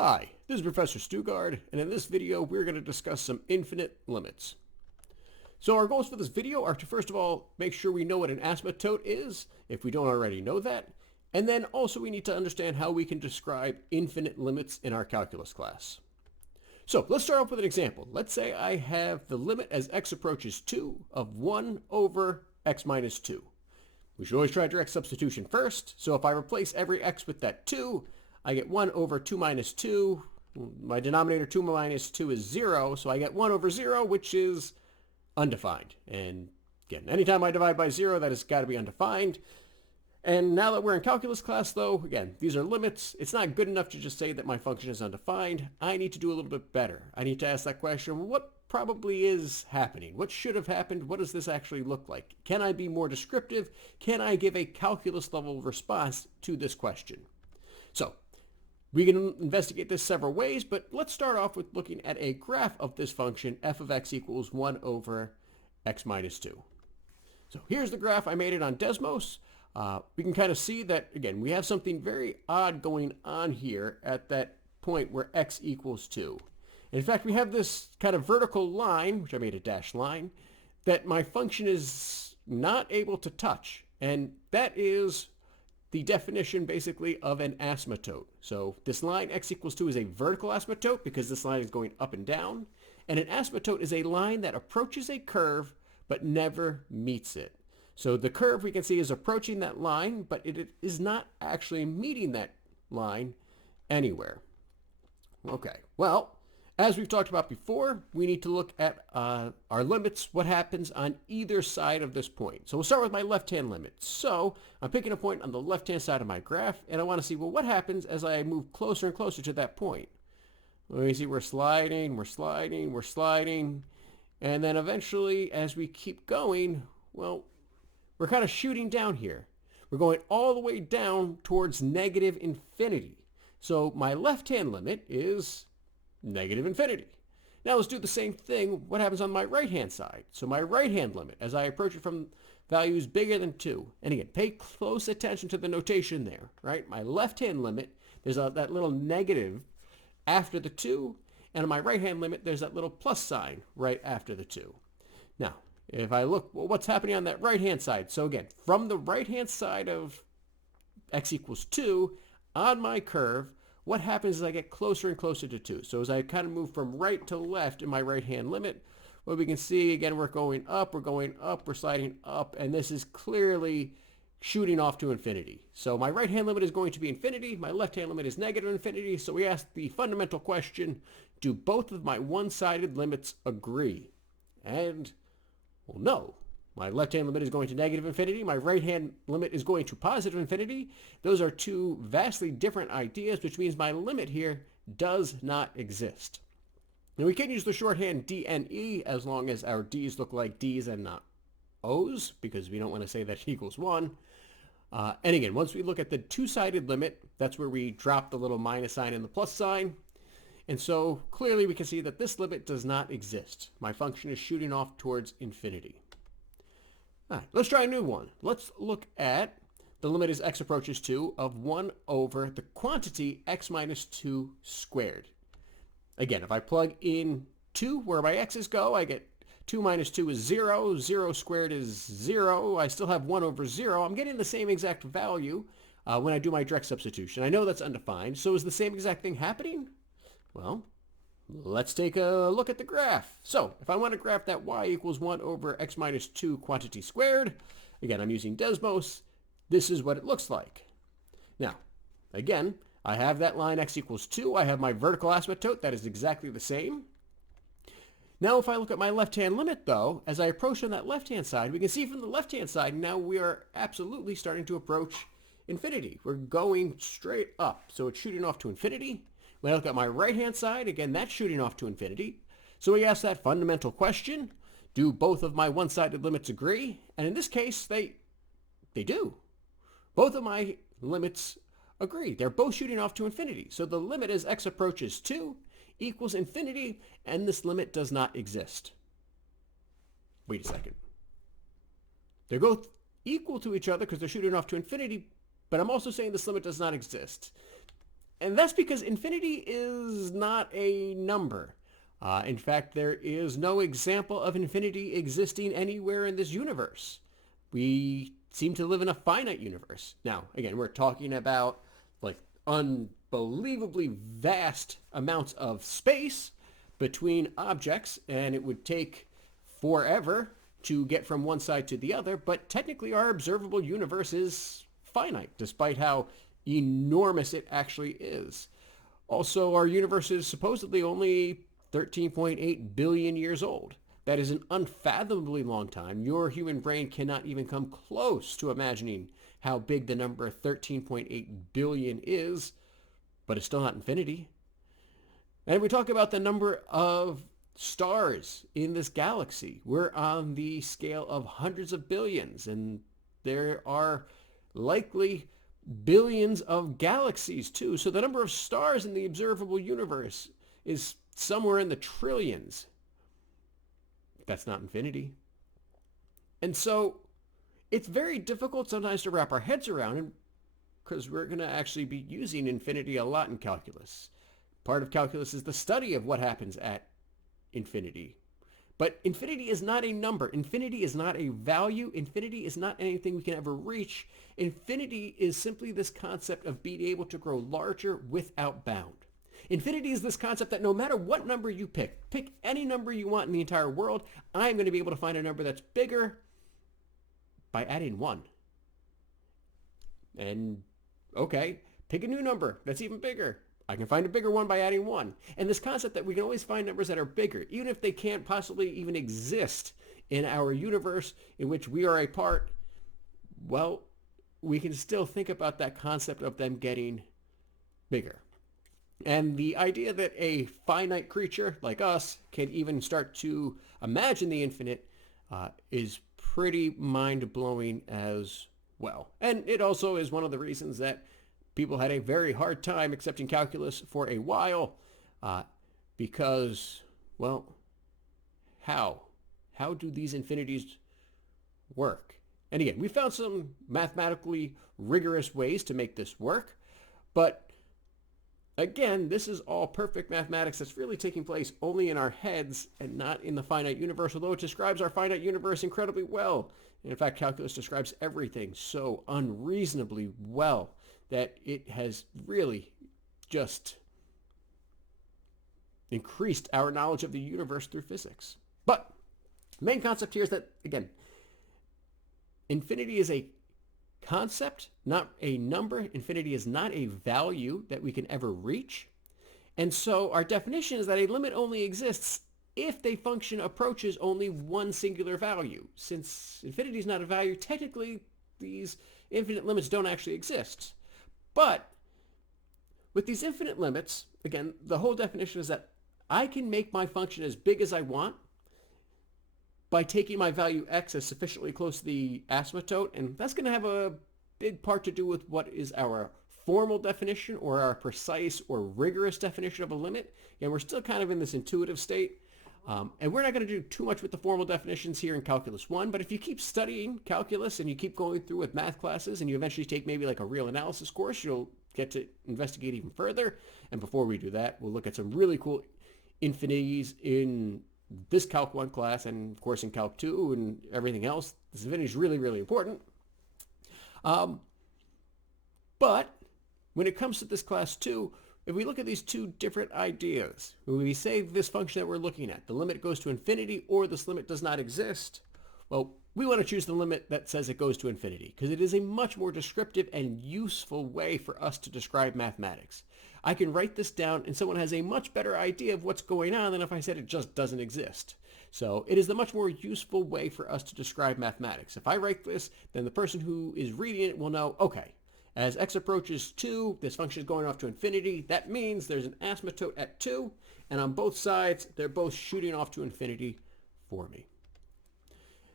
Hi, this is Professor Stugard, and in this video we're going to discuss some infinite limits. So our goals for this video are to first of all make sure we know what an asymptote is, if we don't already know that, and then also we need to understand how we can describe infinite limits in our calculus class. So let's start off with an example. Let's say I have the limit as x approaches 2 of 1 over x minus 2. We should always try direct substitution first, so if I replace every x with that 2, I get 1 over 2 minus 2. My denominator 2 minus 2 is 0, so I get 1 over 0, which is undefined. And again, anytime I divide by 0, that has got to be undefined. And now that we're in calculus class, though, again, these are limits. It's not good enough to just say that my function is undefined. I need to do a little bit better. I need to ask that question, what probably is happening? What should have happened? What does this actually look like? Can I be more descriptive? Can I give a calculus level response to this question? So we can investigate this several ways, but let's start off with looking at a graph of this function, f of x equals 1 over x minus 2. So here's the graph. I made it on Desmos. We can kind of see that, again, we have something very odd going on here at that point where x equals 2. In fact, we have this kind of vertical line, which I made a dashed line, that my function is not able to touch. And that is the definition basically of an asymptote. So this line x equals 2 is a vertical asymptote because this line is going up and down. And an asymptote is a line that approaches a curve but never meets it. So the curve we can see is approaching that line, but it is not actually meeting that line anywhere. Okay, well, as we've talked about before, we need to look at our limits, what happens on either side of this point. So we'll start with my left-hand limit. So I'm picking a point on the left-hand side of my graph, and I want to see, well, what happens as I move closer and closer to that point? Well, you see we're sliding, we're sliding, we're sliding, and then eventually, as we keep going, well, we're kind of shooting down here. We're going all the way down towards negative infinity. So my left-hand limit is negative infinity. Now let's do the same thing. What happens on my right-hand side? So my right-hand limit, as I approach it from values bigger than 2. And again, pay close attention to the notation there, right? My left-hand limit, there's that little negative after the 2. And on my right-hand limit, there's that little plus sign right after the 2. Now, if I look, well, what's happening on that right-hand side? So again, from the right-hand side of x equals 2, on my curve, what happens is I get closer and closer to 2. So as I kind of move from right to left in my right-hand limit, what we can see, again, we're going up, we're sliding up, and this is clearly shooting off to infinity. So my right-hand limit is going to be infinity, my left-hand limit is negative infinity, so we ask the fundamental question, do both of my one-sided limits agree? And, well, no. My left-hand limit is going to negative infinity. My right-hand limit is going to positive infinity. Those are two vastly different ideas, which means my limit here does not exist. Now we can use the shorthand D and E as long as our D's look like D's and not O's, because we don't want to say that equals 1. And again, once we look at the two-sided limit, that's where we drop the little minus sign and the plus sign. And so clearly we can see that this limit does not exist. My function is shooting off towards infinity. All right, let's try a new one. Let's look at the limit as x approaches 2 of 1 over the quantity x minus 2 squared. Again, if I plug in 2 where my x's go, I get 2 minus 2 is 0. 0 squared is 0. I still have 1 over 0. I'm getting the same exact value when I do my direct substitution. I know that's undefined. So is the same exact thing happening? Well, let's take a look at the graph. So if I want to graph that y equals 1 over x minus 2 quantity squared, again, I'm using Desmos, this is what it looks like. Now, again, I have that line x equals 2. I have my vertical asymptote. That is exactly the same. Now, if I look at my left-hand limit, though, as I approach on that left-hand side, we can see from the left-hand side, now we are absolutely starting to approach infinity. We're going straight up. So it's shooting off to infinity. When I look at my right-hand side, again, that's shooting off to infinity. So we ask that fundamental question, do both of my one-sided limits agree? And in this case, they do. Both of my limits agree. They're both shooting off to infinity. So the limit as x approaches 2 equals infinity, and this limit does not exist. Wait a second. They're both equal to each other because they're shooting off to infinity, but I'm also saying this limit does not exist. And that's because infinity is not a number. In fact, there is no example of infinity existing anywhere in this universe. We seem to live in a finite universe. Now, again, we're talking about like unbelievably vast amounts of space between objects, and it would take forever to get from one side to the other, but technically our observable universe is finite, despite how enormous it actually is. Also, our universe is supposedly only 13.8 billion years old. That is an unfathomably long time. Your human brain cannot even come close to imagining how big the number 13.8 billion is, but it's still not infinity. And we talk about the number of stars in this galaxy. We're on the scale of hundreds of billions, and there are likely billions of galaxies too. So the number of stars in the observable universe is somewhere in the trillions. That's not infinity. And so it's very difficult sometimes to wrap our heads around, because we're going to actually be using infinity a lot in calculus. Part of calculus is the study of what happens at infinity. But infinity is not a number. Infinity is not a value. Infinity is not anything we can ever reach. Infinity is simply this concept of being able to grow larger without bound. Infinity is this concept that no matter what number you pick any number you want in the entire world, I'm going to be able to find a number that's bigger by adding 1. And okay, pick a new number that's even bigger. I can find a bigger one by adding 1. And this concept that we can always find numbers that are bigger, even if they can't possibly even exist in our universe in which we are a part, well, we can still think about that concept of them getting bigger. And the idea that a finite creature like us can even start to imagine the infinite is pretty mind-blowing as well. And it also is one of the reasons that people had a very hard time accepting calculus for a while because, well, how? How do these infinities work? And again, we found some mathematically rigorous ways to make this work, but again, this is all perfect mathematics that's really taking place only in our heads and not in the finite universe, although it describes our finite universe incredibly well. And in fact, calculus describes everything so unreasonably well that it has really just increased our knowledge of the universe through physics. But the main concept here is that, again, infinity is a concept, not a number. Infinity is not a value that we can ever reach. And so our definition is that a limit only exists if the function approaches only one singular value. Since infinity is not a value, technically these infinite limits don't actually exist. But with these infinite limits, again, the whole definition is that I can make my function as big as I want by taking my value x as sufficiently close to the asymptote, and that's going to have a big part to do with what is our formal definition or our precise or rigorous definition of a limit. And we're still kind of in this intuitive state. And we're not going to do too much with the formal definitions here in Calculus 1, but if you keep studying calculus and you keep going through with math classes and you eventually take maybe like a real analysis course, you'll get to investigate even further. And before we do that, we'll look at some really cool infinities in this Calc 1 class and of course in Calc 2 and everything else. This infinity is really, really important. But when it comes to this class 2, if we look at these two different ideas, when we say this function that we're looking at, the limit goes to infinity or this limit does not exist, well, we want to choose the limit that says it goes to infinity because it is a much more descriptive and useful way for us to describe mathematics. I can write this down and someone has a much better idea of what's going on than if I said it just doesn't exist. So it is the much more useful way for us to describe mathematics. If I write this, then the person who is reading it will know, okay, as x approaches 2, this function is going off to infinity. That means there's an asymptote at 2, and on both sides, they're both shooting off to infinity for me.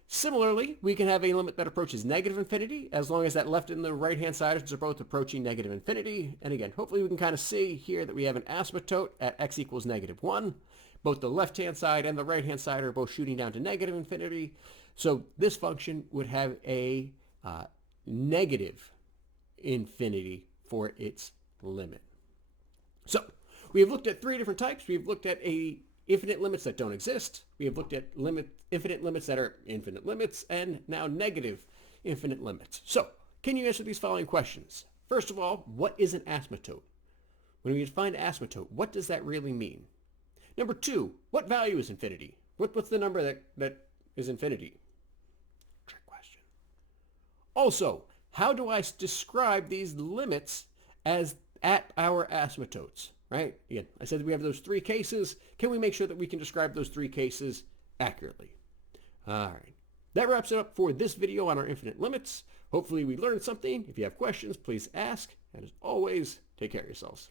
Similarly, we can have a limit that approaches negative infinity, as long as that left and the right-hand side are both approaching negative infinity. And again, hopefully we can kind of see here that we have an asymptote at x equals -1. Both the left-hand side and the right-hand side are both shooting down to negative infinity. So this function would have a negative infinity for its limit. So we have looked at three different types. We've looked at infinite limits that don't exist. We have looked at infinite limits that are infinite limits, and now negative infinite limits. So can you answer these following questions? First of all, what is an asymptote? When we define asymptote, what does that really mean? Number two, what value is infinity? What's the number that is infinity? Trick question. Also, how do I describe these limits as at our asymptotes? Right? Again, I said that we have those three cases. Can we make sure that we can describe those three cases accurately? All right. That wraps it up for this video on our infinite limits. Hopefully we learned something. If you have questions, please ask. And as always, take care of yourselves.